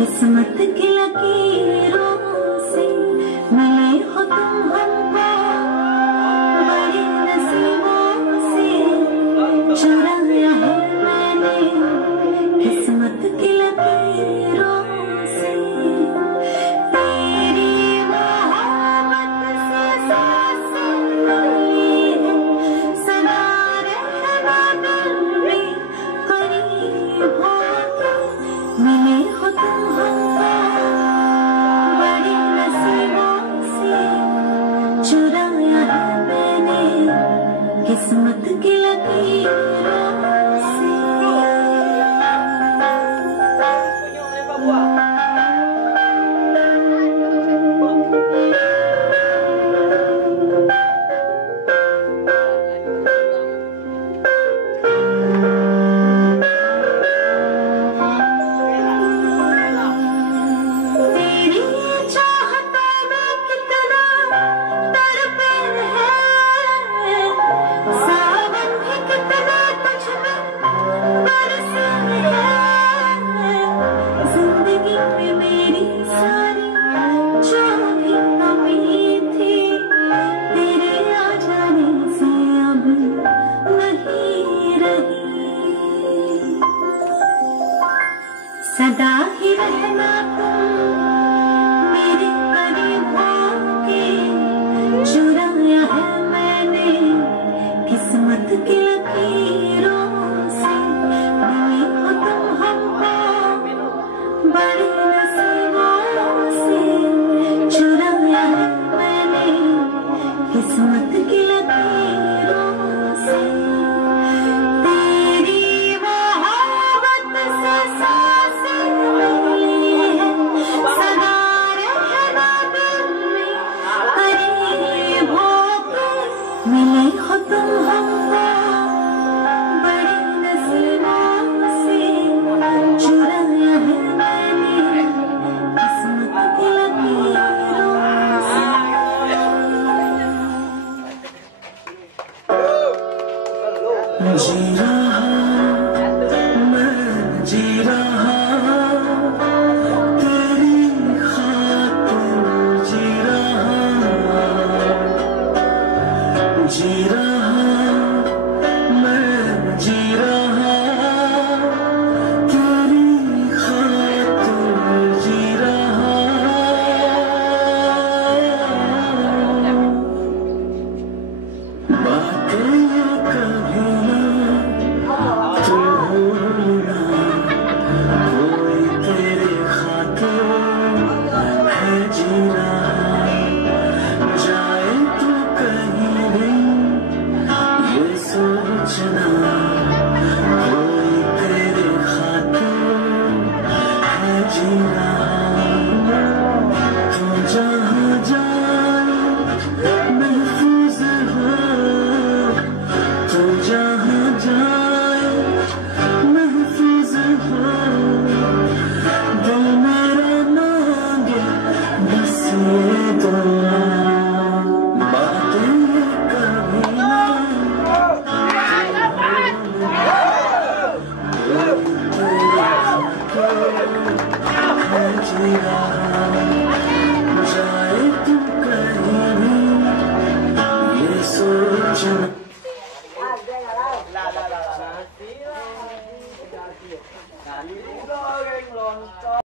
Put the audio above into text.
किस्मत की लकीरों से मिले हो तुम हमको, बड़ी नसीबों से चुराया है मैंने किस्मत की लकीरों से। तेरी मोहब्बत से सांसें मिली है, सदा रहना दिल में करीब होके मिले हो तुम हमको, बड़ी नसीबों से चुराया है मैंने किस्मत की लकीरों से। सदा ही रहना तुम मेरे करीब होके, चुराया है मैंने किस्मत की लकीरों से। मिले हो तुम हमको, बड़ी नसीबों से चुराया है मैंने किस्मत की लकीरों से। मिले हो तुम हमको, बड़ी नसीबों से चुराया है मैंने किस्मत की लकीरों से। जी रहा मैं जी रहा तेरी खातिर, जी रहा जी रहा मैं जी रहा तेरी खातिर, जी रहा बातें ये कभी ना तू भूलना, कोई तेरे खातिर है जी रहा। जाए तू कहीं भी ये सोचना, कोई तेरे खातिर है जी रहा। तू जहाँ जाए महफूज हो, तू जहाँ जाए महफूज हो, दिल मेरा मांगे बस ये दुआ। जाए तू कहीं भी ये सोचना।